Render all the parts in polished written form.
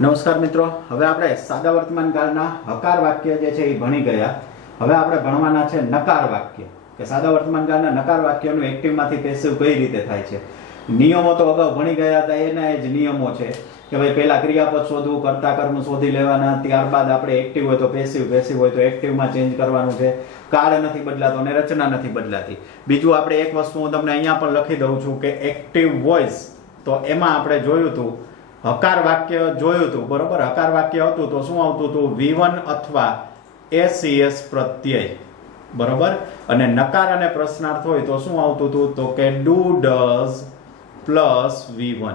નમસ્કાર મિત્રો, હવે આપણે સાદા વર્તમાન કાળના હકાર વાક્ય જે છે એ ભણી ગયા. હવે આપણે ભણવાના છે નકાર વાક્ય, કે સાદા વર્તમાન કાળના નકાર વાક્યનું એક્ટિવમાંથી પેસિવ કઈ રીતે થાય છે. નિયમો તો અગાઉ ભણી ગયા હતા, એના જ નિયમો છે કે ભાઈ પહેલા ક્રિયાપદ શોધવું, કર્તા કર્મ શોધી લેવાના, ત્યારબાદ આપણે એક્ટિવ હોય તો પેસિવ, પેસિવ હોય તો એક્ટિવમાં ચેન્જ કરવાનું છે. કાળ નથી બદલાતો અને રચના નથી બદલાતી. બીજું આપણે એક વસ્તુ હું તમને અહીંયા પણ લખી દઉં છું કે એક્ટિવ વોઇસ, તો એમાં આપણે જોયું હતું હકાર વાક્ય જોયું હતું, બરોબર. હકાર વાક્ય હતું તો શું આવતું હતું? V1 અથવા SES પ્રત્યય, બરોબર. અને નકાર અને પ્રશ્નાર્થ હોય તો શું આવતું હતું? તો કે do does પ્લસ V1.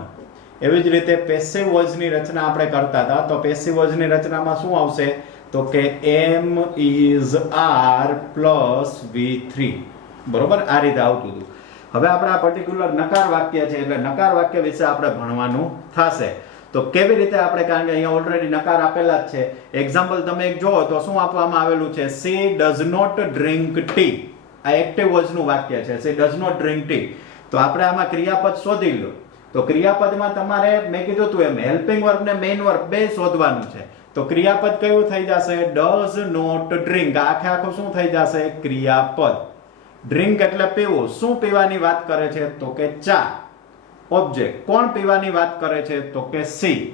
એવી જ રીતે પેસિવ વોઇસની રચના આપણે કરતા હતા, તો પેસિવ વોઇસની રચનામાં શું આવશે? તો કે M is R plus V3, બરોબર. આ રીતે આવતું હતું. હવે આપણે આ પર્ટિક્યુલર નકાર વાક્ય છે એટલે નકાર વાક્ય વિશે આપણે ભણવાનું થશે. તો કેવી રીતે આપણે, કારણ કે અહીંયા ઓલરેડી નકાર આપેલા જ છે. એક્ઝામ્પલ તમે એક જોવો તો શું આપવામાં આવેલું છે? she does not drink tea. આ એક્ટિવ વોઇસનું વાક્ય છે, she does not drink tea. તો આપણે આમાં ક્રિયાપદ શોધી લો. તો ક્રિયાપદમાં તમારે મેં કીધું તું એમ હેલ્પિંગ વર્બ ને મેઇન વર્બ બે શોધવાનું છે. તો ક્રિયાપદ કયું થઈ જશે? does not drink. આખે આખું શું થઈ જશે? ક્રિયાપદ. ડ્રિંક એટલે પીવું. શું પીવાની વાત કરે છે? તો કે ચા. ઓબ્જેક્ટ. કોણ પીવાની વાત કરે છે? તો કે સી.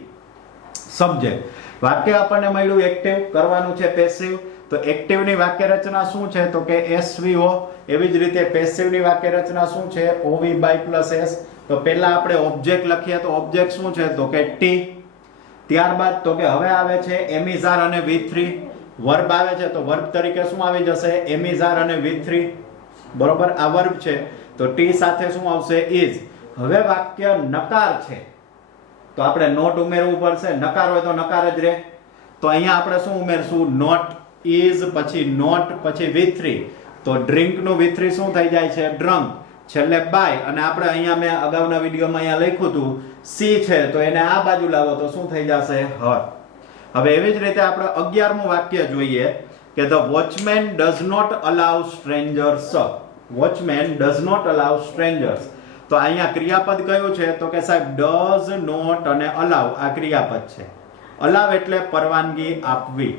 સબ્જેક્ટ. વાક્ય આપણને મળ્યું એક્ટિવ, કરવાનું છે પેસિવ. તો એક્ટિવની વાક્ય રચના શું છે? તો કે SVO. એવી જ રીતે પેસિવની વાક્ય રચના શું છે? OV by plus S. તો પહેલા આપણે ઓબ્જેક્ટ લખીએ તો ઓબ્જેક્ટ શું છે? તો કે ટી. ત્યારબાદ તો કે હવે આવે છે એમિઝાર અને V3. વર્બ આવે છે તો વર્બ તરીકે શું આવી જશે? એમિઝાર અને V3, બરોબર. આ વર્બ છે તો ટી સાથે શું આવશે? ઇઝ. હવે વાક્ય નકાર છે તો આપણે નોટ ઉમેરવું પડશે. નકાર હોય તો નકાર જ રહે. તો અહીંયા આપણે શું ઉમેરશું? નોટ. ઇઝ પછી નોટ પછી V3. તો ડ્રિંક નું V3 શું થઈ જાય છે? ડ્રંક. છેલ્લે બાય. અને આપણે અહીંયા મેં અગાઉના વિડીયોમાં અહીંયા લખ્યું હતું સી છે તો એને આ બાજુ લાવો તો શું થઈ જશે? હર. હવે એવી જ રીતે આપણે 11મું વાક્ય જોઈએ કે the watchman does not allow strangers. Watchman does not allow strangers. તો અહીંયા ક્રિયાપદ કયું છે? તો કે સાહેબ does not અને allow આ ક્રિયાપદ છે. allow એટલે પરવાનગી આપવી.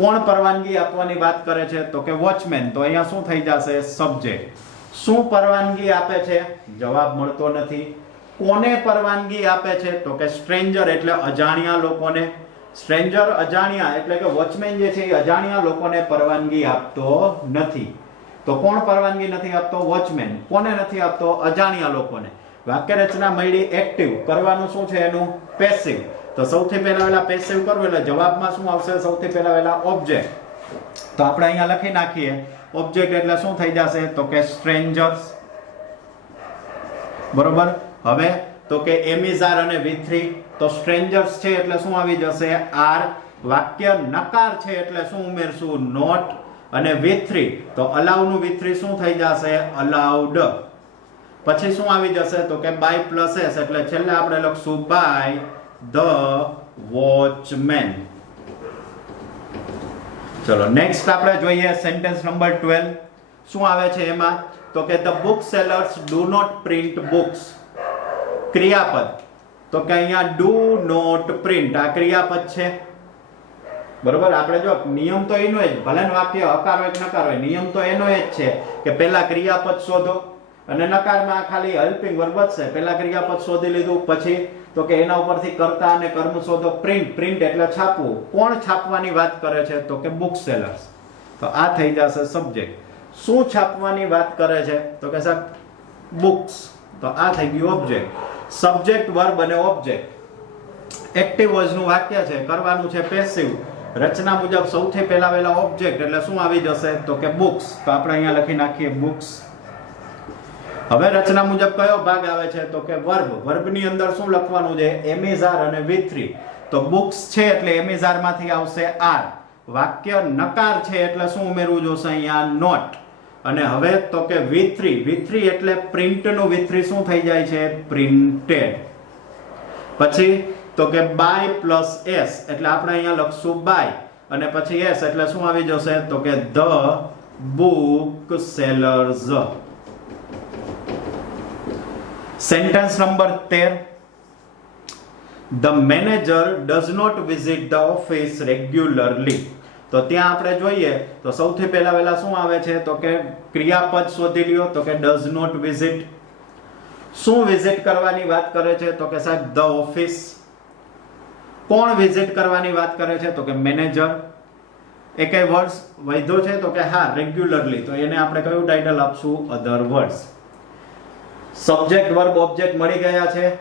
કોણ પરવાનગી આપવાની વાત કરે છે? તો કે વોચમેન. તો અહીંયા શું થઈ જશે? સબ્જેક્ટ. શું પરવાનગી આપે છે? જવાબ મળતો નથી. કોને પરવાનગી આપે છે? તો કે સ્ટ્રેન્જર એટલે અજાણ્યા લોકોને. સ્ટ્રેન્જર અજાણ્યા એટલે કે વોચમેન જે છે એ અજાણ્યા લોકોને પરવાનગી આપતો નથી. તો કોણ પરવાનગી નથી આપતો? વોચમેન. કોને નથી આપતો? અજાણ્યા લોકોને. વાક્ય રચના મળી એક્ટિવ, કરવાનું શું છે એનું? પેસિવ. તો સૌથી પહેલા વેલા પેસિવ કરવું એટલે જવાબમાં શું આવશે? સૌથી પહેલા વેલા ઓબ્જેક્ટ. તો આપણે અહીંયા લખી નાખીએ ઓબ્જેક્ટ એટલે શું થઈ જશે? તો કે સ્ટ્રેન્જર્સ, બરોબર. હવે તો કે એમિઝાર અને V3. તો સ્ટ્રેન્જર્સ છે એટલે શું આવી જશે? આર. વાક્ય નકાર છે એટલે શું ઉમેરશું? નોટ. અને V3 તો અલાઉ નું V3 શું થઈ જશે? અલાઉડ. પછી શું આવી જશે? તો કે બાય પ્લસ S એટલે છેલ્લે આપણે લખશું બાય ધ વોચમેન. ચલો નેક્સ્ટ આપણે જોઈએ સેન્ટેન્સ નંબર 12. શું આવે છે એમાં? તો કે the booksellers do not print books. ક્રિયાપદ. તો કે અહીંયા do not print આ ક્રિયાપદ છે, બરોબર. આપણે જો નિયમ તો એનો જ, ભલે વાક્ય હકાર હોય કે નકાર હોય, નિયમ તો એનો જ છે કે પહેલા ક્રિયાપદ શોધો અને નકારમાં ખાલી હેલ્પિંગ વર્બ છે. પહેલા ક્રિયાપદ શોધી લીધું, પછી તો કે એના ઉપરથી કર્તા અને કર્મ શોધો. પ્રિન્ટ. પ્રિન્ટ એટલે છાપવું. કોણ છાપવાની વાત કરે છે? તો કે બુક સેલર્સ. તો આ થઈ જશે સબ્જેક્ટ. શું છાપવાની વાત કરે છે? તો કે સાહેબ બુક્સ. તો આ થઈ ગયું ઓબ્જેક્ટ. સબ્જેક્ટ, વર્બ અને ઓબ્જેક્ટ. એક્ટિવ વોઇસનું વાક્ય છે, કરવાનું છે પેસિવ. રચના મુજબ સૌથી પહેલા વેલા ઓબ્જેક્ટ એટલે શું આવી જશે? તો કે બુક્સ. તો આપણે અહીંયા લખી નાખીએ બુક્સ. હવે રચના મુજબ કયો ભાગ આવે છે? તો કે વર્બ. વર્બની અંદર શું લખવાનું છે? એમિઝાર અને V3. તો બુક્સ છે એટલે એમિઝાર માંથી આવશે આર. વાક્ય નકાર છે એટલે શું ઉમેરવું જોશે? અહીંયા નોટ. અને હવે તો કે V3. V3 એટલે પ્રિન્ટ નું V3 શું થઈ જાય છે? પ્રિન્ટેડ. પછી તો કે બાય પ્લસ S એટલે આપણે અહીંયા લખશું બાય અને પછી S એટલે શું આવી જશે? તો કે the book sellers. Sentence number 13. The manager does not visit the office regularly. તો ત્યાં આપણે જોઈએ તો સૌથી પહેલા શું આવે છે તો કે ક્રિયાપદ શોધી લ્યો. તો કે ડઝ નોટ વિઝિટ. શું વિઝિટ કરવાની વાત કરે છે તો કે સાહેબ ધ ઓફિસ. કોણ વિઝિટ કરવાની વાત કરે છે તો કે મેનેજર. એકે વર્ડ્સ વૈધો છે તો કે હા રેગ્યુલરલી. તો એને આપણે કયું ટાઇટલ આપશું અધર વર્ડ્સ. સબ્જેક્ટ વર્બ ઓબ્જેક્ટ મળી ગયા છે.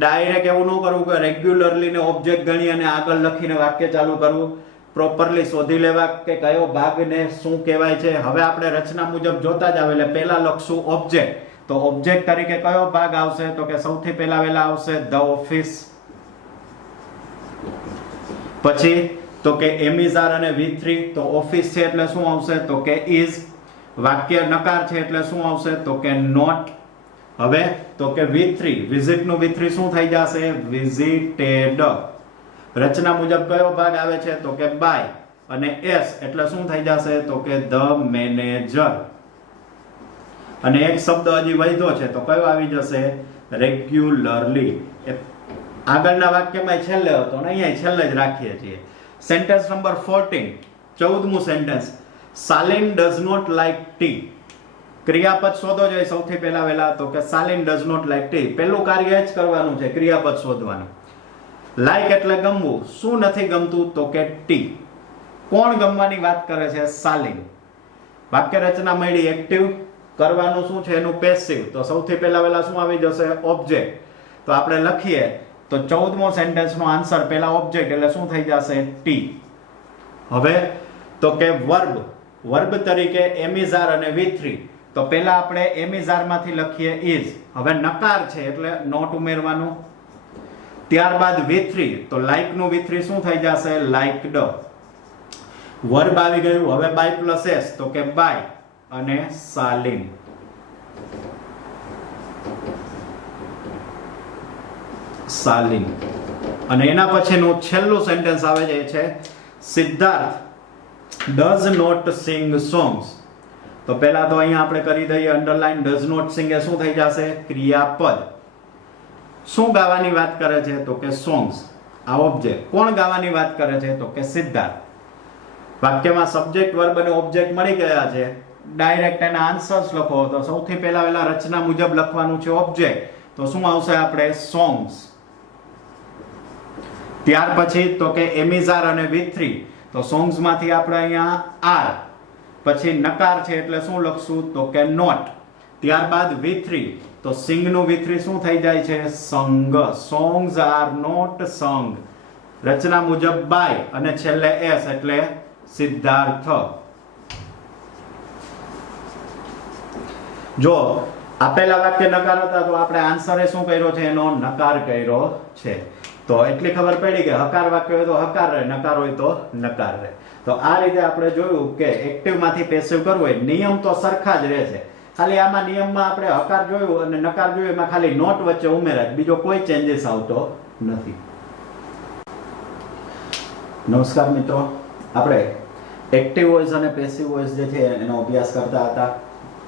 ડાયરેક્ટ એવું ન કરવું કે રેગ્યુલરલી ને ઓબ્જેક્ટ ગણી અને આગળ લખીને વાક્ય ચાલુ કરવું. પ્રોપરલી શોધી લેવા કે કયો ભાગ ને શું કહેવાય છે. હવે આપણે રચના મુજબ જોતા જ આવે એટલે પહેલા લખશું ઓબ્જેક્ટ. તો ઓબ્જેક્ટ તરીકે કયો ભાગ આવશે તો કે સૌથી પહેલા આવશે ધ ઓફિસ. પછી તો કે એમિઝાર અને V3. તો ઓફિસ છે એટલે શું આવશે તો કે ઇઝ. વાક્ય નકાર છે એટલે શું આવશે તો કે નોટ. હવે તો કે V3 વિઝિટ નું V3 શું થઈ જશે વિઝિટેડ. રચના મુજબ કયો ભાગ આવે છે તો કે બાય અને એસ એટલે શું થઈ જશે તો કે ધ મેનેજર. અને એક શબ્દ હજી વધ્યો છે તો કયો આવી જશે રેગ્યુલરલી. આગળના વાક્યમાં છેલ્લે હતો ને અહીંયા છેલ્લે જ રાખીએ છીએ. સેન્ટેન્સ નંબર 14 14મું sentence. Salin does not like tea. ક્રિયાપદ શોધો જોઈએ સૌથી પહેલા તો કે Salin does not like tea. પહેલું કાર્ય જ કરવાનું છે ક્રિયાપદ શોધવાનું. લાઈક એટલે ગમવું. શું નથી ગમતું તો કે ટી. કોણ ગમવાની વાત કરે છે સાલિન. વાક્ય રચના મળી એક્ટિવ. કરવાનું શું છે એનું પેસિવ. તો સૌથી પહેલા શું આવી જશે ઓબ્જેક્ટ. તો આપણે લખીએ તો 14મો સેન્ટેન્સ નો આન્સર પહેલા ઓબ્જેક્ટ એટલે શું થઈ જશે ટી. હવે તો કે વર્બ તરીકે એમિઝાર અને V3. તો પહેલા આપણે એમિઝાર માંથી લખીએ ઇઝ. હવે નકાર છે એટલે નોટ ઉમેરવાનું. ત્યારબાદ V3 તો લાઈક નું V3 શું થઈ જશે લાઈકડ. વર્બ આવી ગયું. હવે બાય પ્લસ એસ તો કે બાય અને સાલિન. સાલિન. અને એના પછીનું છેલ્લું સેન્ટેન્સ આવે છે Siddharth does not sing songs. તો પહેલા તો અહીંયા આપણે કરી દઈએ અંડરલાઈન. ડઝ નોટ સિંગ એ શું થઈ જશે ક્રિયાપદ. શું ગાવાની વાત કરે છે તો કે સોંગ્સ. આ ઓબ્જેક્ટ. કોણ ગાવાની વાત કરે છે તો કે સિદ્ધાર્થ. વાક્યમાં સબ્જેક્ટ વર્બ અને ઓબ્જેક્ટ મળી ગયા છે. ડાયરેક્ટ એના આન્સર્સ લખો તો સૌથી પહેલા રચના મુજબ લખવાનું છે ઓબ્જેક્ટ. તો શું આવશે આપણે સોંગ્સ. ત્યાર પછી તો કે એમિઝાર અને V3. તો સોંગ્સ માંથી આપણે અહીંયા આર. પછી નકાર છે એટલે શું લખશું તો કે નોટ. ત્યારબાદ V3 તો સિંગ નું V3 શું થઈ જાય છે સંગ. સોંગ્સ આર નોટ સંગ. રચના મુજબ બાય અને છેલ્લે એસ એટલે સિદ્ધાર્થ. જો આપેલા વાક્ય નકાર હતા તો આપણે આન્સરે શું કર્યો છે એનો નકાર કર્યો છે. તો એટલી ખબર પડી કે હકાર વાક્ય હોય તો હકાર રહે, નકાર હોય તો નકાર રહે. તો આ રીતે આપણે જોયું કે એક્ટિવ માંથી પેસિવ કરવું હોય નિયમ તો સરખા જ રહેશે. ખાલી આમાં નિયમમાં આપણે હકાર જોયું અને નકાર જોયું એમાં ખાલી નોટ વચ્ચે ઉમેરાય. બીજો કોઈ ચેન્જીસ આવતો નથી. નમસ્કાર મિત્રો, આપણે એક્ટિવ વોઇસ અને પેસિવ વોઇસ જે છે એનો અભ્યાસ કરતા હતા.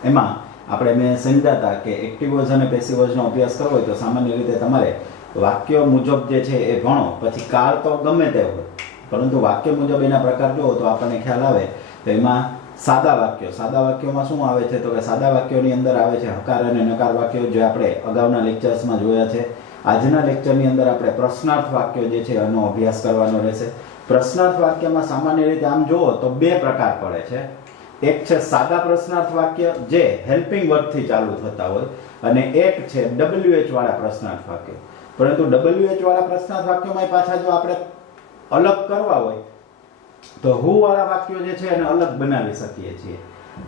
એમાં આપણે મેં સમજ્યા હતા કે એક્ટિવ વોઇસ અને પેસિવ વોઇસનો અભ્યાસ કરવો હોય તો સામાન્ય રીતે તમારે વાક્યો મુજબ જે છે એ ભણો. પછી કાળ તો ગમે તે હોય પરંતુ વાક્ય મુજબ એના પ્રકાર જુઓ તો આપણને ખ્યાલ આવે. તો એમાં સાદા વાક્યોમાં શું આવે છે તો કે સાદા વાક્યોની અંદર આવે છે હકાર અને નકાર વાક્યો, જે આપણે અગાઉના લેક્ચર્સમાં જોયા છે. આજના લેક્ચરની અંદર આપણે પ્રશ્નાર્થ વાક્યો જે છે એનો અભ્યાસ કરવાનો રહેશે. પ્રશ્નાર્થ વાક્યમાં સામાન્ય રીતે આમ જુઓ તો બે પ્રકાર પડે છે. એક છે સાદા પ્રશ્નાર્થ વાક્ય જે હેલ્પિંગ વર્બથી ચાલુ થતા હોય અને એક છે WH વાળા પ્રશ્નાર્થ વાક્ય. પરંતુ WH વાળા પ્રશ્નાર્થ વાક્યોમાં પાછા જો આપણે અલગ કરવા હોય તો હુ વાળા વાક્યો જે છે એને અલગ બનાવી શકીએ છીએ.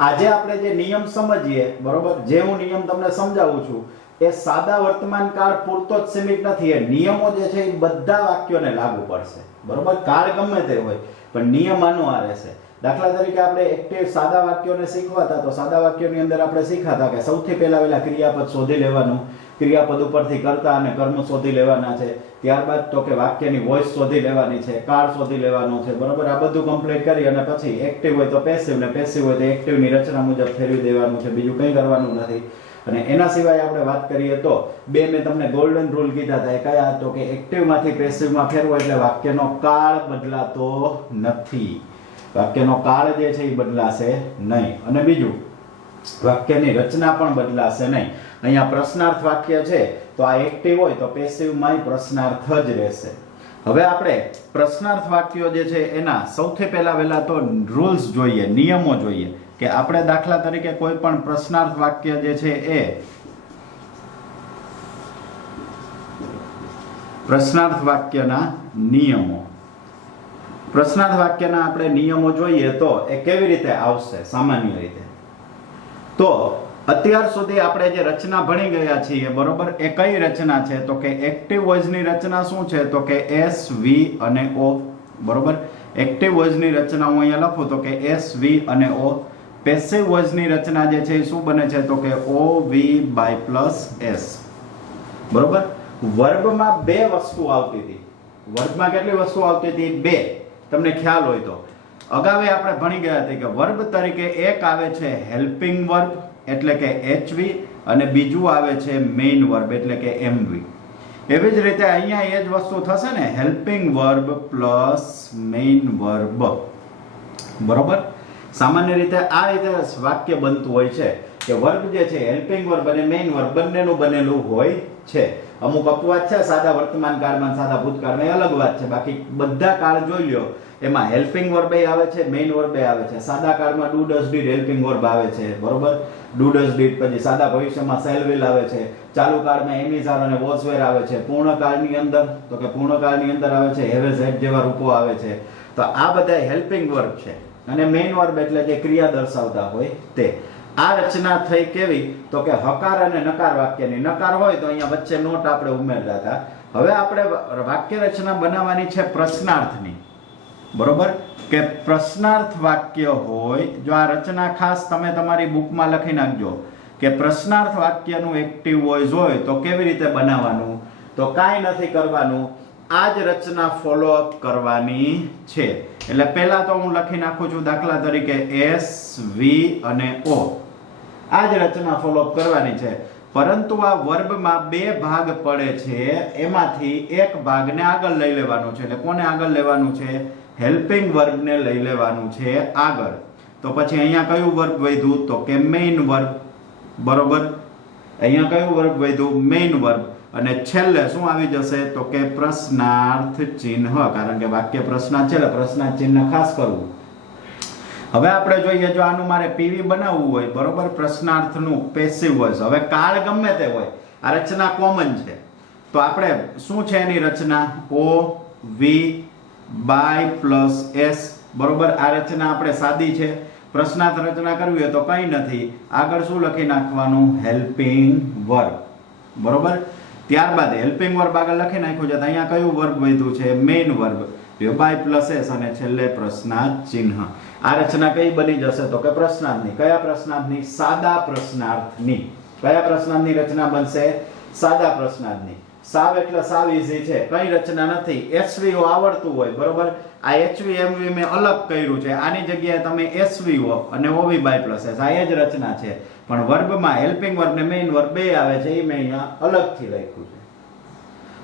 આજે આપણે જે નિયમ સમજીએ બરોબર, જે હું નિયમ તમને સમજાવું છું એ સાદા વર્તમાન કાળ પૂરતો જ સીમિત નથી. એ નિયમો જે છે એ બધા વાક્યોને લાગુ પડશે બરોબર. કાળ ગમે તે હોય પણ નિયમ આનો આ રહેશે. દાખલા તરીકે આપણે એક્ટિવ સાદા વાક્યોને શીખવાતા તો સાદા વાક્યોની અંદર આપણે શીખાતા કે સૌથી પહેલા ક્રિયાપદ શોધી લેવાનું, ક્રિયાપદ ઉપરથી કર્તા અને કર્મ શોધી લેવાના છે. ત્યારબાદ તો કે વાક્યની વોઇસ શોધી લેવાની છે, કાળ શોધી લેવાનો છે બરોબર. આ બધું કમ્પ્લીટ કરી અને પછી એક્ટિવ હોય તો પેસિવ ને પેસિવ હોય તો એક્ટિવ ની રચના મુજબ ફેરવી દેવાનું છે. બીજું કંઈ કરવાનું નથી. અને એના સિવાય આપણે વાત કરીએ તો બે મેં તમને ગોલ્ડન રૂલ કીધા હતા. એ કયા? તો કે એક્ટિવમાંથી પેસિવમાં ફેરવો એટલે વાક્યનો કાળ બદલાતો નથી. વાક્યનો કાળ જે છે એ બદલાશે નહીં. અને બીજું, વાક્યની રચના પણ બદલાશે નહીં. અહીંયા પ્રશ્નાર્થ વાક્ય છે તો આ એક્ટિવ હોય તો પેસિવમાંય પ્રશ્નાર્થ જ રહેશે. હવે આપણે પ્રશ્નાર્થ વાક્યો જે છે એના સૌથી પહેલા તો રૂલ્સ જોઈએ, નિયમો જોઈએ કે આપણે દાખલા તરીકે કોઈ પણ પ્રશ્નાર્થ વાક્ય જે છે એ પ્રશ્નાર્થ વાક્યના નિયમો, પ્રશ્નાર્થ વાક્યના આપણે નિયમો જોઈએ તો એ કેવી રીતે આવશે સામાન્ય રીતે. તો અત્યાર સુધી આપણે જે રચના ભણી ગયા છીએ બરોબર, એ કઈ રચના છે? તો કે એક્ટિવ વોઇસની રચના શું છે? તો કે એસ, વી અને ઓ. બરોબર, એક્ટિવ વોઇસની રચના હું અહીંયા લખું તો કે એસ, વી અને ઓ. પેસિવ વોઇસની રચના જે છે એ શું બને છે? તો કે ઓ, વી બાય પ્લસ એસ. બરોબર, વર્બમાં બે વસ્તુ આવતી હતી. વર્બમાં કેટલી વસ્તુ આવતી હતી? બે. તમને ખ્યાલ હોય તો અગાઉ આપણે ભણી ગયા હતા કે વર્બ તરીકે એક આવે છે હેલ્પિંગ વર્બ એટલે કે HV અને બીજું આવે છે મેઇન વર્બ એટલે કે MV. એવી જ રીતે અહીંયા એ જ વસ્તુ થશે ને, helping verb plus main verb. બરોબર, સામાન્ય રીતે આ રીતે વાક્ય બનતું હોય છે કે વર્બ જે છે હેલ્પિંગ વર્બ અને મેઇન વર્બ બંનેનું બનેલું હોય છે. અમુક અપવાદ છે સાદા વર્તમાન કાળમાં, સાદા ભૂતકાળમાં, એ અલગ વાત છે. બાકી બધા કાળ જોઈ લો એમાં હેલ્પિંગ વર્બ આવે છે, મેઇન વર્બ આવે છે. સાદા કાળમાં do, does, did helping verb આવે છે. બરોબર, ડુ, ડઝ, ડીડ. પછી સાદા ભવિષ્યમાં શેલ, વિલ આવે છે. ચાલુ કાળમાં એમ ઇઝ, આર અને વોઝ, વેર આવે છે. પૂર્ણ કાળની અંદર તો કે પૂર્ણ કાળની અંદર આવે છે હેવ, હેઝ, હેડ જેવા રૂપો આવે છે. તો આ બધા હેલ્પિંગ વર્બ છે. અને મેઇન વર્બ એટલે જે ક્રિયા દર્શાવતા હોય તે. આ રચના થઈ કેવી? તો કે હકાર અને નકાર વાક્યની. નકાર હોય તો અહીંયા વચ્ચે નોટ આપણે ઉમેરતા હતા. હવે આપણે વાક્ય રચના બનાવવાની છે પ્રશ્નાર્થની. બરોબર, કે પ્રશ્નાર્થ વાક્ય હોય જો આ રચના ખાસ તમે તમારી બુકમાં લખી નાખજો કે પ્રશ્નાર્થ વાક્યનું એક્ટિવ વોઇસ હોય તો કેવી રીતે બનાવવાનું. તો કાંઈ નથી કરવાનું, આ જ રચના ફોલો અપ કરવાની છે. એટલે પહેલા તો હું લખી નાખું છું દાખલા તરીકે એસ, વી અને ઓ. આ જ રચના ફોલો અપ કરવાની છે. પરંતુ આ વર્બમાં બે ભાગ પડે છે, એમાંથી એક ભાગને આગળ લઈ લેવાનો છે. એટલે કોને આગળ લેવાનું છે? હેલ્પિંગ વર્બને લઈ લેવાનું છે આગળ. તો પછી અહીંયા કયું વર્બ વધ્યું? તો કે મેઇન વર્બ. બરોબર, અહીંયા કયું વર્બ વધ્યું? Main verb. અને છેલ્લે શું આવી જશે? તો કે પ્રશ્નાર્થ ચિહ્ન, કારણ કે વાક્ય પ્રશ્નાર્થ છે એટલે પ્રશ્નાર્થ ચિહ્ન ખાસ કરવું. હવે આપણે જોઈએ, જો આનું મારે પીવી બનાવવું હોય બરોબર, પ્રશ્નાર્થનું પેસિવ વોઇસ. હવે કાળ ગમે તે હોય, આ રચના કોમન છે. તો આપણે શું છે એની રચના? ઓ, વી બાય પ્લસ એસ. બરોબર, આ રચના આપણે સાદી છે. પ્રશ્નાર્થ રચના કરવી હોય તો કંઈ નથી, આગળ શું લખી નાખવાનું? Helping verb. બરોબર, ત્યારબાદ હેલ્પિંગ વર્બ આગળ લખી નાખ્યું છે. અહીંયા કયું વર્બ વધ્યું છે? Main verb by plus S અને છેલ્લે પ્રશ્નાર્થ ચિહ્ન. આ રચના કઈ બની જશે? તો કે પ્રશ્નાર્થની. કયા પ્રશ્નાર્થની? સાદા પ્રશ્નાર્થની. કયા પ્રશ્નાર્થની રચના બનશે? સાદા પ્રશ્નાર્થની. સાવ એટલે સાવ ઈઝી છે, કઈ રચના નથી. એસવીઓ આવડતું હોય બરોબર, આ એચવી એમવી મેં અલગ કર્યું છે. આની જગ્યાએ તમે એસવીઓ અને ઓવી બાય પ્લસ એસ, આ એ જ રચના છે. પણ વર્બમાં હેલ્પિંગ વર્બ ને મેઇન વર્બ બે આવે છે, એ મેં અહીંયા અલગથી લખ્યું છે.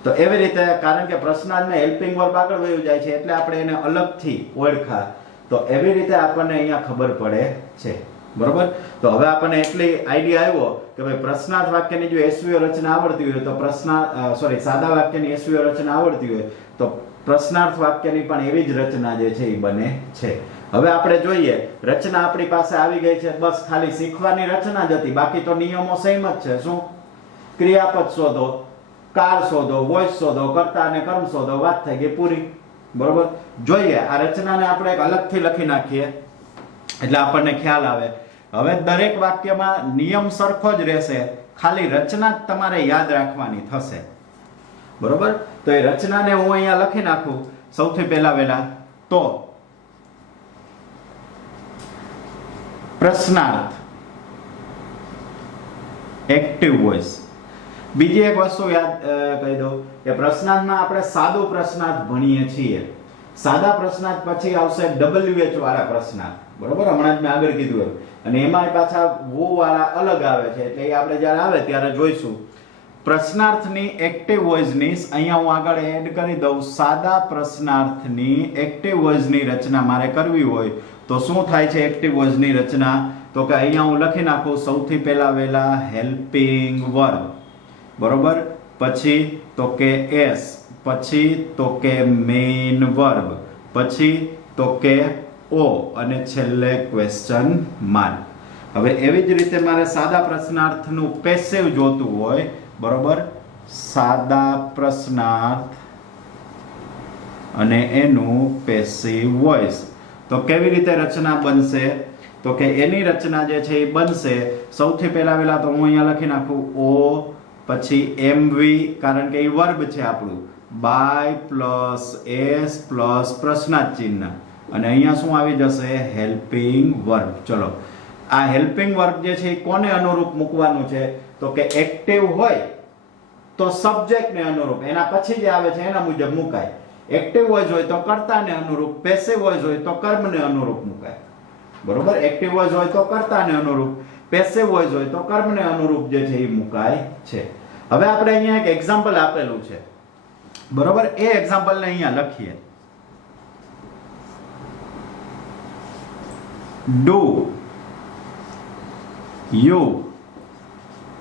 તો એવી રીતે, કારણ કે પ્રશ્નાર્થને હેલ્પિંગ વર્બ આગળ વયું જાય છે એટલે આપણે એને અલગથી ઓળખા. તો એવી રીતે આપણને અહીંયા ખબર પડે છે. બરોબર, તો હવે આપણને એટલી આઈડિયા આવ્યો કે ભાઈ પ્રશ્નાર્થ વાક્યની જો એસવીઓ રચના આવડતી હોય તો સાદા વાક્યની એસવીઓ રચના આવડતી હોય તો પ્રશ્નાર્થ વાક્યની પણ એવી જ રચના જે છે એ બને છે. હવે આપણે જોઈએ, રચના આપણી પાસે આવી ગઈ છે. બસ ખાલી શીખવાની રચના જ હતી, બાકી તો નિયમો સેમ જ છે. શું? ક્રિયાપદ શોધો, કાળ શોધો, વોઇસ શોધો, કર્તા અને કર્મ શોધો, વાત થઈ ગઈ પૂરી. બરોબર, જોઈએ આ રચનાને આપણે એક અલગથી લખી નાખીએ એટલે આપણને ખ્યાલ આવે. હવે દરેક વાક્યમાં નિયમ સરખો જ રહેશે, ખાલી રચના જ તમારે યાદ રાખવાની થશે. બરોબર, તો એ રચનાને હું અહીંયા લખી નાખું સૌથી પહેલા તો પ્રશ્નાર્થ એક્ટિવ વોઇસ. બીજી એક વસ્તુ યાદ કહી દઉં કે પ્રશ્નાર્થમાં આપણે સાદું પ્રશ્નાર્થ ભણીએ છીએ. સાદા પ્રશ્નાર્થ પછી આવશે WH વાળા પ્રશ્નાર્થ, બરોબર, હમણાં જ મેં આગળ કીધું એમ, અને એમાં પાછા વો વાળા અલગ આવે છે, એટલે એ આપણે જ્યારે આવે ત્યારે જોઈશું. પ્રશ્નાર્થની એક્ટિવ વોઇસની અહીંયા હું આગળ એડ કરી દઉં, સાદા પ્રશ્નાર્થની એક્ટિવ વોઇસની રચના મારે કરવી હોય તો શું થાય છે એક્ટિવ વોઇસની રચના? તો કે અહીંયા હું લખી નાખું સૌથી પહેલા વેલા હેલ્પિંગ વર્બ, બરોબર, પછી તો કે એસ, પછી તો કે મેઇન વર્બ, પછી તો કે ઓ, અને છેલ્લે ક્વેશ્ચન માર્ક. હવે એવી જ રીતે મારે સાદા પ્રશ્નાર્થનું પેસિવ જોતું હોય, બરોબર, સાદા પ્રશ્નાર્થ અને એનું પેસિવ વોઇસ, તો કેવી રીતે રચના બનશે? તો કે એની રચના જે છે એ બનશે સૌથી પહેલા વેલા તો હું અહીંયા લખી નાખું ઓ, પછી એમવી, કારણ કે એ વર્બ છે આપણું, બાય પ્લસ એસ પ્લસ પ્રશ્નાર્થ ચિહ્ન, અને અહીંયા શું આવી જશે હેલ્પિંગ વર્બ. ચલો, આ હેલ્પિંગ વર્બ જે છે એ કોને અનુરૂપ મૂકવાનું છે? તો કે એક્ટિવ હોય તો સબ્જેક્ટને અનુરૂપ, એના પછી જે આવે છે એના મુજબ મુકાય. એક્ટિવ વોઇસ હોય તો કર્તાને અનુરૂપ, પેસિવ વોઇસ હોય તો કર્મને અનુરૂપ મુકાય, બરોબર. એક્ટિવ વોઇસ હોય તો કર્તાને અનુરૂપ, પેસિવ વોઇસ હોય તો કર્મને અનુરૂપ જે છે એ મુકાય છે. હવે આપણે અહીંયા એક એક્ઝામ્પલ આપેલું છે, બરોબર, એ એક્ઝામ્પલને અહીંયા લખીએ. ડુ યુ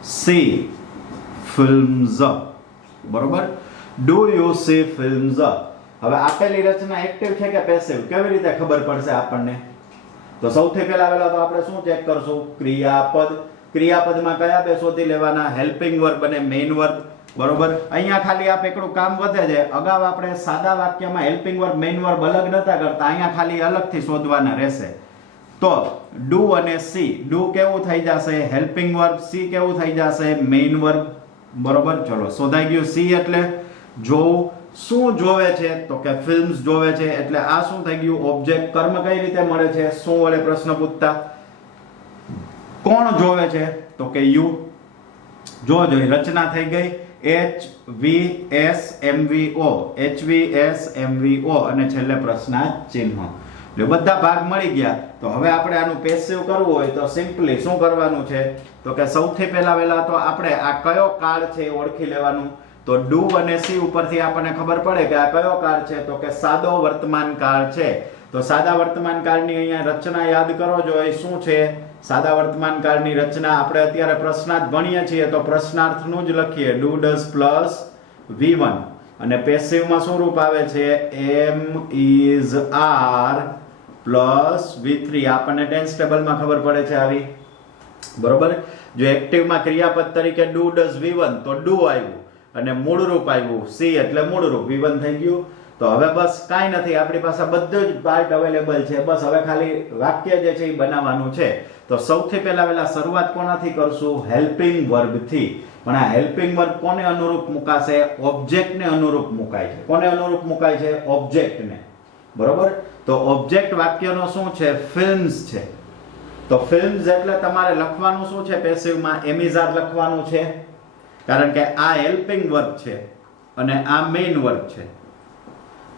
સી ફિલ્મ્સ, બરોબર, ડુ યુ સી ફિલ્મ્સ. હવે આપેલી રચના એક્ટિવ છે કે પેસિવ, કેવી રીતે ખબર પડશે આપણને? તો સૌથી પહેલા તો આપણે શું ચેક કરશું? ક્રિયાપદ. ક્રિયાપદમાં કયા બે શોધી લેવાના? હેલ્પિંગ વર્બ અને મેઇન વર્બ, બરોબર. અહીંયા ખાલી આ એકડું કામ વધે છે. અગાઉ આપણે સાદા વાક્યમાં હેલ્પિંગ વર્બ મેઇન વર્બ અલગ નતા કરતા, અહીંયા ખાલી અલગથી શોધવાના રહેશે. તો ડુ અને સી, ડુ કેવું થઈ જશે? Helping verb. સી કેવું થઈ જશે? મેઇન વર્બ, બરોબર. ચલો, શોધાઈ ગયું. સી એટલે જોવું. શું જોવે છે? તો કે ફિલ્મ્સ જોવે છે, એટલે આ શું થઈ ગયું? ઓબ્જેક્ટ. કર્મ કઈ રીતે મળે છે? શું વડે પ્રશ્ન પૂછતા. કોણ જોવે છે? તો કે યુ. જોજો, રચના થઈ ગઈ HVSMVO, HVSMVO, અને છેલ્લે પ્રશ્નાર્થ ચિહ્ન. એટલે બધા ભાગ મળી ગયા. તો હવે આપણે આનું પેસિવ કરવું હોય તો સિમ્પલી શું કરવાનું છે? તો કે સૌથી પહેલા વેલા તો આપણે આ કયો કાળ છે એ ઓળખી લેવાનું. તો ડુ અને સી ઉપરથી આપણને ખબર પડે કે આ કયો કાળ છે? તો કે સાદો વર્તમાન કાળ છે. તો સાદા વર્તમાન કાળની અહીંયા રચના યાદ કરો જો, એ શું છે? સાદા વર્તમાન કાળની રચના આપણે અત્યારે પ્રશ્નાર્થ ભણીએ છીએ તો પ્રશ્નાર્થનું જ લખીએ, ડુ ડઝ પ્લસ V1, અને પેસિવમાં શું રૂપ આવે છે? એમ ઇઝ આર પ્લસ V3. આપણને ટેન્સ ટેબલમાં ખબર પડે છે આવી, બરોબર. જો એક્ટિવમાં ક્રિયાપદ તરીકે ડુ ડઝ V1 તો ડુ આવ્યું, અને મૂળ રૂપ આવ્યું સી એટલે મૂળ રૂપ V1 થઈ ગયું. તો હવે બસ કાંઈ નથી, આપણી પાસે બધું જ પાર્ટ અવેલેબલ છે. બસ હવે ખાલી વાક્ય જે છે એ બનાવવાનું છે. તો સૌથી પહેલા શરૂઆત કોનાથી કરશું? હેલ્પિંગ વર્બથી. પણ આ હેલ્પિંગ વર્બ કોને અનુરૂપ મુકાશે? ઓબ્જેક્ટને અનુરૂપ મુકાય છે. કોને અનુરૂપ મુકાય છે? ઓબ્જેક્ટને, બરોબર. તો ઓબ્જેક્ટ વાક્યનો શું છે? ફિલ્મ્સ છે. તો ફિલ્મ્સ એટલે તમારે લખવાનું શું છે? પેસિવમાં એમિઝાર લખવાનું છે, કારણ કે આ હેલ્પિંગ વર્બ છે અને આ મેઇન વર્બ છે.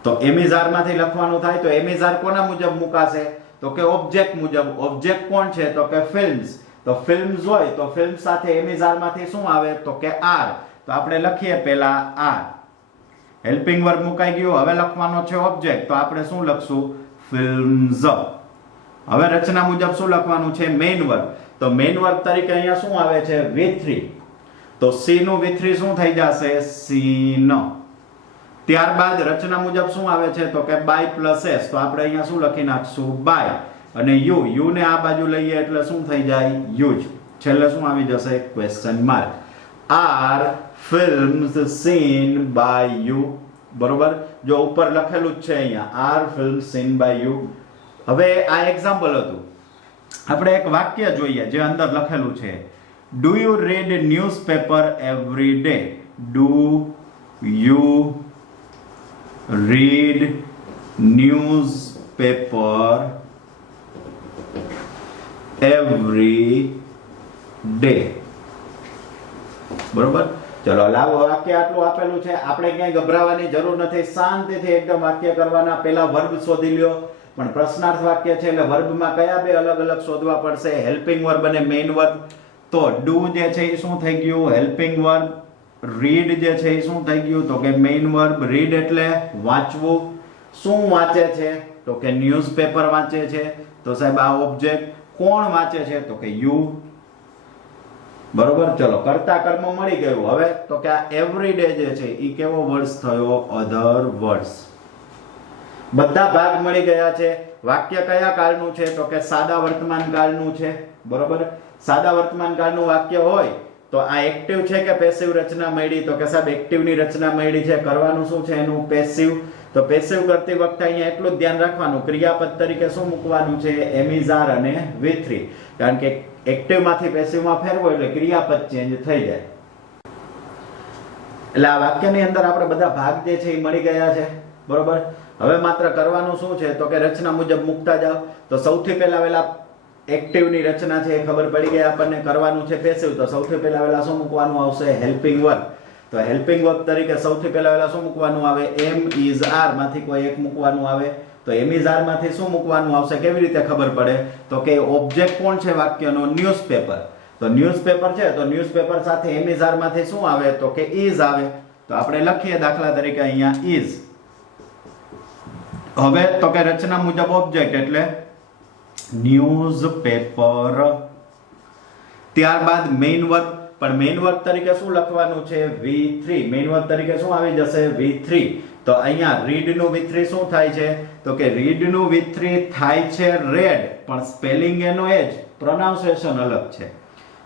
તો એમિઝારમાંથી લખવાનું થાય તો એમિઝાર કોના મુજબ મુકાશે? તો કે ઓબ્જેક્ટ મુજબ. ઓબ્જેક્ટ કોણ છે? તો કે ફિલ્મ્સ. તો ફિલ્મ્સ હોય તો ફિલ્મ સાથે એમિઝારમાંથી શું આવે? તો કે આર. તો આપણે લખીએ પહેલા આર. હેલ્પિંગ વર્બ મુકાઈ ગયું. હવે લખવાનો છે ઓબ્જેક્ટ, તો આપણે શું લખશું? ફિલ્મ્સ. હવે રચના મુજબ શું લખવાનું છે? Main verb. તો મેઇન વર્બ તરીકે અહીંયા શું આવે છે? V3. તો સી નું V3 શું થઈ જશે? સીન. ત્યારબાદ રચના મુજબ શું આવે છે? તો કે બાય પ્લસ એસ. તો આપણે અહીંયા શું લખી નાખશું? બાય. અને યુ ને આ બાજુ લઈએ એટલે શું થઈ જાય? યુજ. છેલ્લે શું આવી જશે? Question mark. Are films seen by you, બરોબર. જો ઉપર લખેલું જ છે અહીંયા, are films seen by you. હવે આ એક્ઝામ્પલ હતું. આપણે એક વાક્ય જોઈએ જે અંદર લખેલું છે. Do you read newspaper every day? Do you read newspaper every day, બરોબર. ચલો લાવો, વાક્ય આટલું આપેલું છે, આપણે ક્યાંય ગભરાવાની જરૂર નથી, શાંતિથી એકદમ વાક્ય કરવાના. પહેલા વર્બ શોધી લ્યો, પણ પ્રશ્નાર્થ વાક્ય છે એટલે વર્બમાં કયા બે અલગ અલગ શોધવા પડશે, હેલ્પિંગ વર્બ અને મેઇન વર્બ. તો ડુ જે છે એ શું થઈ ગયું, હેલ્પિંગ વર્બ. રીડ જે છે એ શું થઈ ગયું, તો કે મેઇન વર્બ. રીડ એટલે વાંચવું. શું વાંચે છે, તો કે ન્યૂઝપેપર વાંચે છે. તો સાહેબ આ ઓબ્જેક્ટ. કોણ વાંચે છે, તો કે યુ. બરોબર. ચલો કર્તા કર્મ મળી ગયું. હવે તો કે આ એવરીડે જે છે એ કેવો વર્ડ્સ થયો, અધર વર્ડ્સ. બધા ભાગ મળી ગયા છે. વાક્ય કયા કાળનું છે, તો કે સાદા વર્તમાન કાળનું છે. બરોબર. સાદા વર્તમાન કાળનું વાક્ય હોય તો આ એક્ટિવ છે કે પેસિવ રચના મળી, તો કે સાહેબ એક્ટિવની રચના મળી છે. કરવાનું શું છે એનું, પેસિવ. તો પેસિવ કરતી વખતે અહીંયા એટલું જ ધ્યાન રાખવાનું, ક્રિયાપદ તરીકે શું મૂકવાનું છે, એમિઝાર અને V3. કારણ કે એક્ટિવ માંથી પેસિવ માં ફેરવો એટલે ક્રિયાપદ ચેન્જ થઈ જાય. એટલે આ વાક્યની અંદર આપણે બધા ભાગ જે છે એ મળી ગયા છે. બરોબર. હવે માત્ર કરવાનું શું છે, તો કે રચના મુજબ મૂકતા જાઓ. તો સૌથી પહેલા વેલા એક્ટિવ ની રચના છે એ ખબર પડી ગઈ આપણને. કરવાનું છે પેસિવ, તો સૌથી પહેલા વેલા શું મૂકવાનું આવશે, હેલ્પિંગ વર્બ. તો હેલ્પિંગ વર્બ તરીકે સૌથી પહેલા વેલા શું મૂકવાનું આવે, એમ ઇઝ આર માંથી કોઈ એક મૂકવાનું આવે. તો એમ ઇઝ આર માંથી શું મૂકવાનું આવશે, કેવી રીતે ખબર પડે, તો કે ઓબ્જેક્ટ કોણ છે વાક્યનો, ન્યૂઝપેપર. તો ન્યૂઝપેપર છે તો ન્યૂઝપેપર સાથે એમ ઇઝ આર માંથી શું આવે, તો કે ઇઝ આવે. તો આપણે લખીએ દાખલા તરીકે અહીંયા ઇઝ. હવે તો કે રચના મુજબ ઓબ્જેક્ટ એટલે ન્યૂઝપેપર. ત્યારબાદ મેઇન વર્બ, પણ મેઇન વર્બ તરીકે શું લખવાનું છે, V3. મેઇન વર્બ તરીકે શું આવી જશે, V3. તો અહીંયા રીડ નું V3 શું થાય છે, તો કે રીડ નું V3 થાય છે રેડ, પણ સ્પેલિંગ એનો એ જ, પ્રોનાઉન્સિએશન અલગ છે.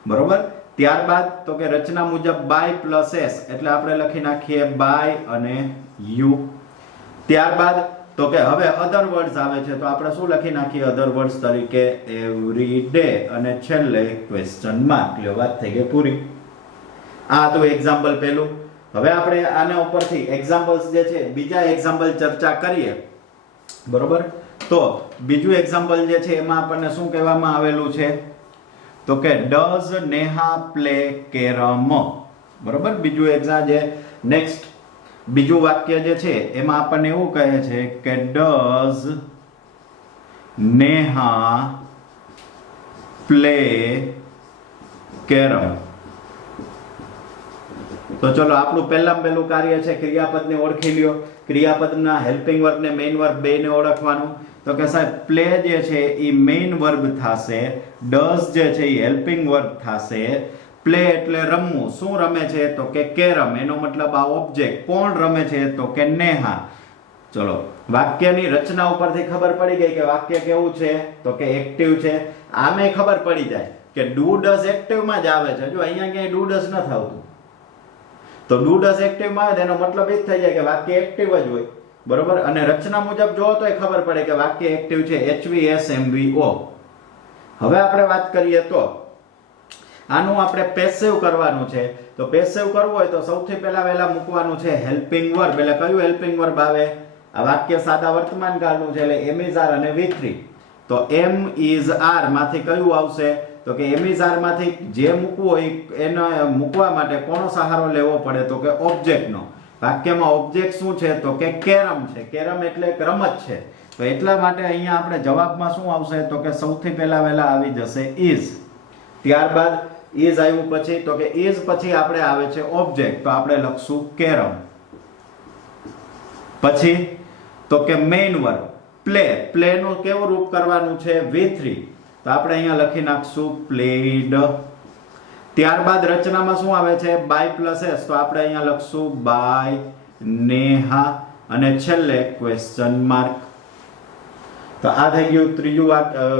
બરોબર. ત્યારબાદ તો કે રચના મુજબ બાય પ્લસ s એટલે આપણે લખી નાખીએ બાય અને યુ. ત્યારબાદ તો કે હવે અધર વર્ડ્સ આવે છે તો આપણે શું લખી નાખીએ અધર વર્ડ્સ તરીકે, એવરી ડે અને છેલ્લે ક્વેશ્ચન માર્ક. લ્યો વાત થઈ ગઈ પૂરી. આ તો એક્ઝામ્પલ પહેલું. હવે આપણે આના ઉપરથી એક્ઝામ્પલ્સ જે છે બીજા એક્ઝામ્પલ ચર્ચા કરીએ. બરોબર. તો બીજું એક્ઝામ્પલ જે છે એમાં આપણને શું કહેવામાં આવેલું છે, તો કે ડઝ નેહા પ્લે કેરમ. બરોબર. બીજું એક્ઝામ્પલ જે નેક્સ્ટ બીજું વાક્ય જે છે એમાં આપણને એવું કહે છે કે ડઝ નેહા પ્લે કેરમ. તો ચલો આપણું પહેલું કાર્ય છે ક્રિયાપદને ઓળખી લ્યો. ક્રિયાપદના હેલ્પિંગ વર્બ ને મેઇન વર્બ બેને ઓળખવાનું. તો કે સાહેબ પ્લે જે છે એ મેઇન વર્બ થશે, ડઝ જે છે એ હેલ્પિંગ વર્બ થશે. પ્લે એટલે રમવું. શું રમે છે, તો કે કેરમ. એનો મતલબ આ ઓબ્જેક્ટ. કોણ રમે છે, તો કે નેહા. ચલો વાક્યની રચના ઉપરથી ખબર પડી ગઈ કે વાક્ય કેવું છે, તો કે એક્ટિવ છે. આમે ખબર પડી જાય કે ડુ ડઝ એક્ટિવ માં જ આવે છે. જો અહીંયા ક્યાંય ડુ ડઝ નથી આવતું, તો ડુ ડઝ એક્ટિવ માં આવે એનો મતલબ એ જ થઈ જાય કે વાક્ય એક્ટિવ જ હોય. બરોબર. અને રચના મુજબ જો તો એ ખબર પડે કે વાક્ય એક્ટિવ છે, HVSMVO. હવે આપણે વાત કરીએ તો આનું આપણે પેસિવ કરવાનું છે. તો પેસિવ કરવું હોય તો સૌથી પહેલા વહેલા મૂકવાનું છે હેલ્પિંગ વર્બ. એટલે કયું હેલ્પિંગ વર્બ આવે, આ વાક્ય સાદા વર્તમાન કાળનું છે એટલે એમ ઇઝ આર અને V3. તો એમ ઇઝ આર માંથી કયું આવશે, તો કે એમ ઇઝ આર માંથી જે મૂકવું હોય એને મૂકવા માટે કોનો સહારો લેવો પડે, તો કે ઓબ્જેક્ટનો. વાક્યમાં ઓબ્જેક્ટ શું છે, તો કે કેરમ છે. કેરમ એટલે એક રમત છે. તો એટલા માટે અહીંયા આપણે જવાબમાં શું આવશે, તો કે સૌથી પહેલા વહેલા આવી જશે ઇઝ. ત્યારબાદ ઇઝ આવ્યું પછી, તો કે ઇઝ પછી આપણે આવે છે ઓબ્જેક્ટ, તો આપણે લખશું કેરમ. પછી તો કે મેઇન વર્બ પ્લે. પ્લે નું કેવું રૂપ કરવાનું છે, V3. તો આપણે અહીંયા લખી નાખશું પ્લેડ. ત્યારબાદ રચનામાં શું આવે છે, બાય પ્લસ s. તો આપણે અહીંયા લખશું બાય નેહા અને છેલ્લે ક્વેશ્ચન માર્ક. તો આ થઈ ગયું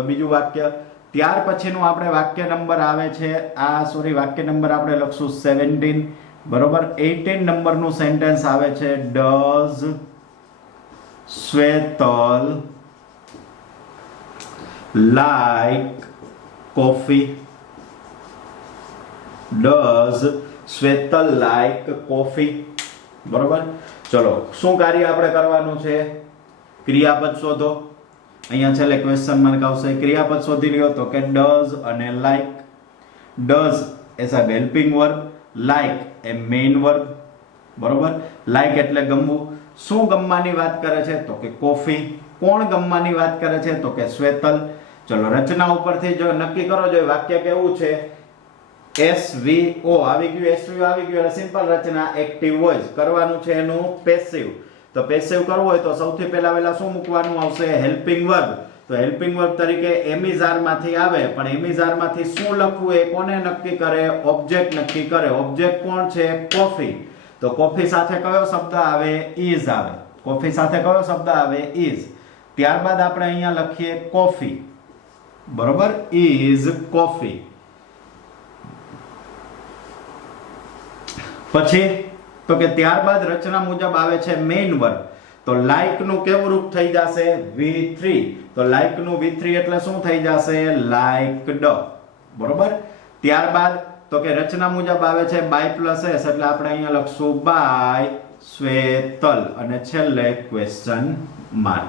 બીજું વાક્ય. ત્યાર પછીનું આપણે વાક્ય નંબર આવે છે વાક્ય નંબર આપણે લખશું 17. બરોબર. 18 નંબરનું સેન્ટેન્સ આવે છે does Shwetal like coffee. Does Shwetal like coffee. બરોબર. ચલો શું કાર્ય આપણે કરવાનું છે, ક્રિયાપદ શોધો. અહીંયા છેલ્લે ક્વેશ્ચન માર્ક આવશે. ક્રિયાપદ શોધી લ્યો. તો કે ડઝ અને લાઈક. ડઝ એ સાહેબ હેલ્પિંગ વર્બ, લાઈક એ મેઇન વર્બ, બરોબર. લાઈક એટલે ગમવું. શું ગમવાની વાત કરે છે? તો કે કોફી. કોણ ગમવાની વાત કરે છે? તો કે શ્વેતલ. ચલો રચના ઉપરથી જો નક્કી કરો, જો વાક્ય કેવું છે, SVO આવી ગયું, SVO આવી ગયું એટલે સિમ્પલ રચના, એક્ટિવ વોઇસ. કરવાનું છે એનું પેસિવ. તો પેસિવ કરવું હોય તો સૌથી પહેલા શું મૂકવાનું આવશે? Helping verb. તો હેલ્પિંગ વર્બ તરીકે એમિઝાર માંથી આવે, પણ એમિઝાર માંથી શું લખવું એ કોને નક્કી કરે? ઓબ્જેક્ટ નક્કી કરે. ઓબ્જેક્ટ કોણ છે? કોફી. તો કોફી સાથે કયો શબ્દ આવે? ઇઝ આવે. કોફી સાથે કયો શબ્દ આવે? ઇઝ. ત્યારબાદ આપણે અહીંયા લખીએ કોફી, બરોબર, ઇઝ કોફી. પછી તો કે ત્યારબાદ રચના મુજબ આવે છે મેઇન વર્બ. તો લાઈક નું કેવું રૂપ થઈ જશે? V3. તો લાઈક નું V3 એટલે શું થઈ જશે? લાઈકડ, બરોબર. ત્યારબાદ તો કે રચના મુજબ આવે છે બાય પ્લસ એસ, એટલે આપણે અહીંયા લખશું બાય શ્વેતલ, અને છેલ્લે ક્વેશ્ચન માર્ક.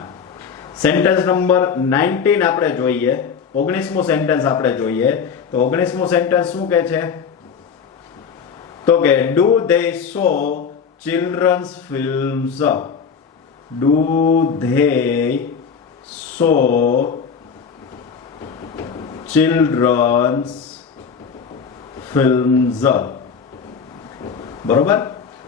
સેન્ટેન્સ નંબર 19 આપણે જોઈએ. 19મું સેન્ટેન્સ આપણે જોઈએ. તો 19મું સેન્ટેન્સ શું કહે છે? તો કે do they show children's films? Do they show children's films? બરોબર.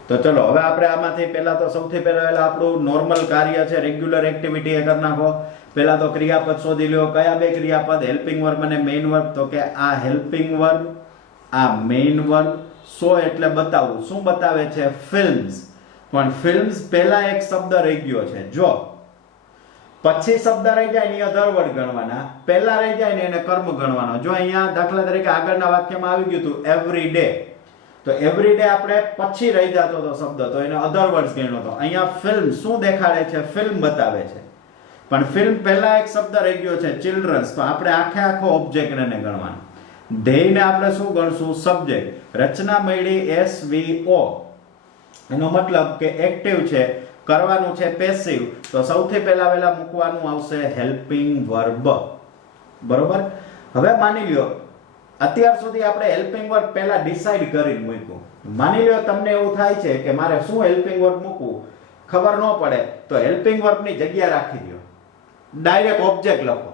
તો ચલો હવે આપણે આમાંથી પહેલા તો સૌથી પહેલા આપણું નોર્મલ કાર્ય છે, રેગ્યુલર એક્ટિવિટી એ કરી નાખો. પહેલા તો ક્રિયાપદ શોધી લ્યો. કયા બે ક્રિયાપદ? હેલ્પિંગ વર્બ અને મેઇન વર્બ. તો કે આ હેલ્પિંગ વર્બ, આ મેઇન વર્બ. શો એટલે બતાવવું. શું બતાવે છે? ફિલ્મ્સ. પણ ફિલ્મ્સ પહેલા એક શબ્દ રહી ગયો છે. જો પછી શબ્દ રહી જાય ને એ અધર વર્ડ ગણવાના, પહેલા રહી જાય ને એને કર્મ ગણવાનો. જો અહીંયા દાખલા તરીકે આગળના વાક્યમાં આવી ગયું હતું એવરી ડે, તો એવરી ડે આપણે પછી રહી જતો હતો શબ્દ, તો એને અધર વર્ડ્સ ગણ્યો હતો. અહીંયા ફિલ્મ શું દેખાડે છે? ફિલ્મ બતાવે છે, પણ ફિલ્મ પહેલા એક શબ્દ રહી ગયો છે ચિલ્ડ્રન્સ, તો આપણે આખો ઓબ્જેક્ટ ને ગણવાનો. ધ્યેયને આપણે શું ગણશું? સબ્જેક્ટ. રચના મળી SVO, એનો મતલબ કે એક્ટિવ છે, કરવાનું છે પેસિવ, તો સૌથી પહેલા મૂકવાનું આવશે હેલ્પિંગ વર્બ, બરોબર. હવે માની લ્યો અત્યાર સુધી આપણે હેલ્પિંગ વર્બ પહેલા ડિસાઈડ કરીને મૂક્યું. માની લ્યો તમને એવું થાય છે કે મારે શું હેલ્પિંગ વર્બ મૂકવું ખબર ન પડે, તો હેલ્પિંગ વર્બ ની જગ્યા રાખી દો, ડાયરેક્ટ ઓબ્જેક્ટ લખો.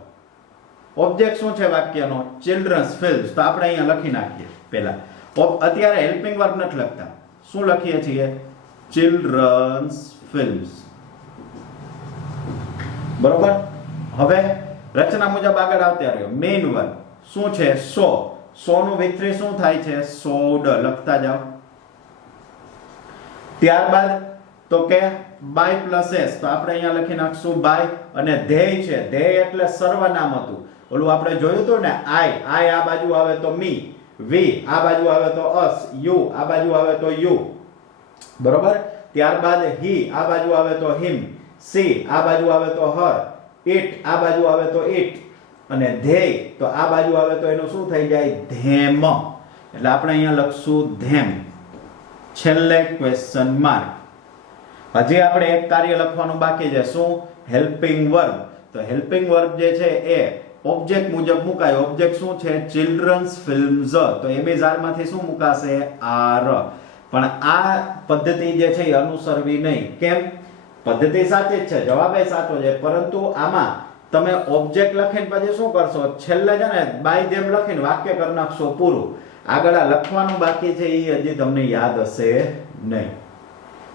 ઓબ્જેક્ટ શું છે વાક્યનો? Children's films. તો આપણે અહીંયા લખી નાખીએ પહેલા. અત્યારે હેલ્પિંગ વર્બ નથી લખતા, શું લખીએ છીએ? ચિલ્ડ્રન્સ ફિલ્મ્સ, બરોબર. હવે રચના મુજબ આગળ આવતા રહ્યો. મેઇન વર્બ શું છે? સો. સો નું V3 શું થાય છે? સોડ. લખતા જાઓ. ત્યારબાદ તો કે બાય પ્લસ એસ, તો આપણે અહીંયા લખી નાખશું બાય. અને ધ્યેય છે, ધ્યેય એટલે સર્વનામ હતું. ઓલું આપણે જોયું હતું ને, આઈ આ બાજુ આવે તો મી, વી આ બાજુ આવે તો અસ, યુ આ બાજુ આવે તો યુ, બરોબર. ત્યારબાદ હી આ બાજુ આવે તો હિમ, સી આ બાજુ આવે તો હર, ઇટ આ બાજુ આવે તો ઇટ, અને ધ્યેય તો આ બાજુ આવે તો એનું શું થઈ જાય? ધેમ. એટલે આપણે અહીંયા લખશું ધેમ, છેલ્લે ક્વેશ્ચન માર્ક. હજી આપણે એક કાર્ય લખવાનું બાકી છે. શું? Helping verb. તો હેલ્પિંગ વર્બ જે છે એ ઓબ્જેક્ટ મુજબ મુકાય. ઓબ્જેક્ટ શું છે? Childrens films. તો એમિઝાર માંથી શું મુકાશે? આર. પણ આ પદ્ધતિ જે છે એ અનુસરવી નહીં. કેમ? પદ્ધતિ સાચી જ છે, જવાબ એ સાચો છે, પરંતુ આમાં તમે ઓબ્જેક્ટ લખીને પછી શું કરશો? છેલ્લે છે ને બાય ધેમ લખીને વાક્ય કરી નાખશો પૂરું. આગળ આ લખવાનું બાકી છે એ હજી તમને યાદ હશે નહીં,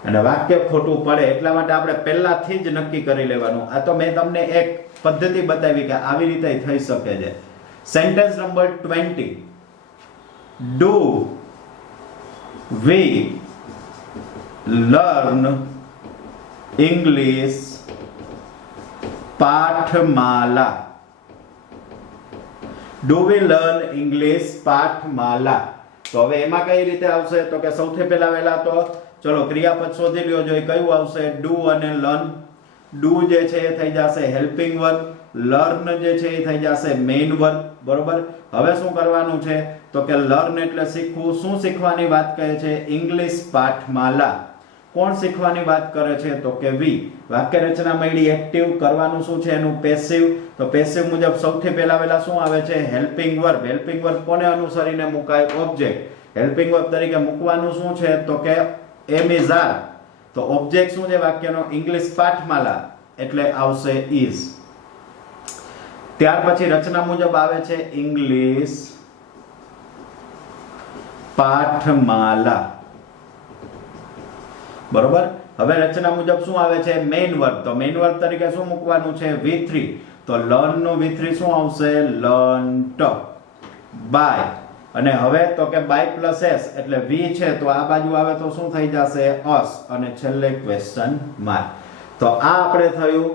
અને વાક્ય ખોટું પડે. એટલા માટે આપણે પહેલાથી જ નક્કી કરી લેવાનું. આ તો મેં તમને એક પદ્ધતિ બતાવી કે આવી રીતે થઈ શકે છે. Sentence number 20. Do we learn English પાઠમાલા? Do we learn English પાઠમાલા? તો હવે એમાં કઈ રીતે આવશે? તો કે સૌથી પહેલા તો ચલો ક્રિયાપદ શોધી લ્યો. જો કયું આવશે? ડુ અને લર્ન. ડુ જે છે એ થઈ જશે હેલ્પિંગ વર્બ, લર્ન જે છે એ થઈ જશે મેઇન વર્બ, બરોબર. હવે શું કરવાનું છે? તો કે લર્ન એટલે શીખવું. શું શીખવાની વાત કહે છે? ઇંગ્લિશ પાઠમાલા. કોણ શીખવાની વાત કરે છે તો કે વી. વાક્ય રચના મળી એક્ટિવ, કરવાનું શું છે એનું પેસિવ. તો પેસિવ મુજબ સૌથી પહેલા શું આવે છે હેલ્પિંગ વર્બ. હેલ્પિંગ વર્બ કોને અનુસરીને મુકાય ઓબ્જેક્ટ. હેલ્પિંગ વર્બ તરીકે મૂકવાનું શું છે તો કે એમ ઇઝ આર. તો ઓબ્જેક્ટ શું છે વાક્યનો ઇંગ્લિશ પાઠમાલા એટલે આવશે ઇઝ. ત્યાર પછી રચના મુજબ આવે છે ઇંગ્લિશ પાઠમાલા. બરોબર. હવે રચના મુજબ શું આવે છે મેઇન વર્બ. તો મેઇન વર્બ તરીકે શું મૂકવાનું છે V3. તો લર્ન નું V3 શું આવશે લર્ન્ટ. બાય. અને હવે તો કે બાય પ્લસ એસ એટલે વી છે તો આ બાજુ આવે તો શું થઈ જશે અસ અને છેલ્લે ક્વેશ્ચન માર્ક. તો આ આપણે થયું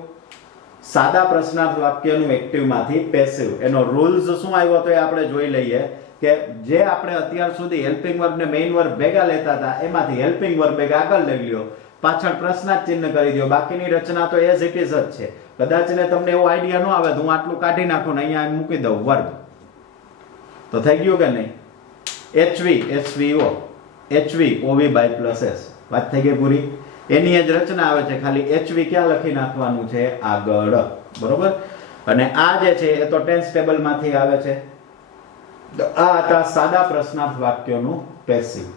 સાદા પ્રશ્નાર્થ વાક્યનું એક્ટિવ માંથી પેસિવ. એનો રૂલ્સ શું આવ્યો તો એ આપણે જોઈ લઈએ કે જે આપણે અત્યાર સુધી હેલ્પિંગ વર્બ ને મેઇન વર્બ ભેગા લેતા હતા એમાંથી હેલ્પિંગ વર્બ ભેગા આગળ લઈ લ્યો, પાછળ પ્રશ્નાર્થ ચિહ્ન કરી દો, બાકીની રચના તો એઝ ઇટ ઇઝ જ છે. કદાચ ને તમને એવો આઈડિયા ન આવે તો હું આટલું કાઢી નાખું ને અહીંયા મૂકી દઉં વર્બ. તો થઈ ગયું કે નહીં. HV OV by plus S વાત થઈ ગઈ પૂરી. એની જ રચના આવે છે, ખાલી HV ક્યાં લખી નાખવાનું છે આગળ. બરોબર. અને આ જે છે એ તો ટેન્સ ટેબલ માંથી આવે છે. તો આ હતા સાદા પ્રશ્નાર્થ વાક્યોનું પેસિવ.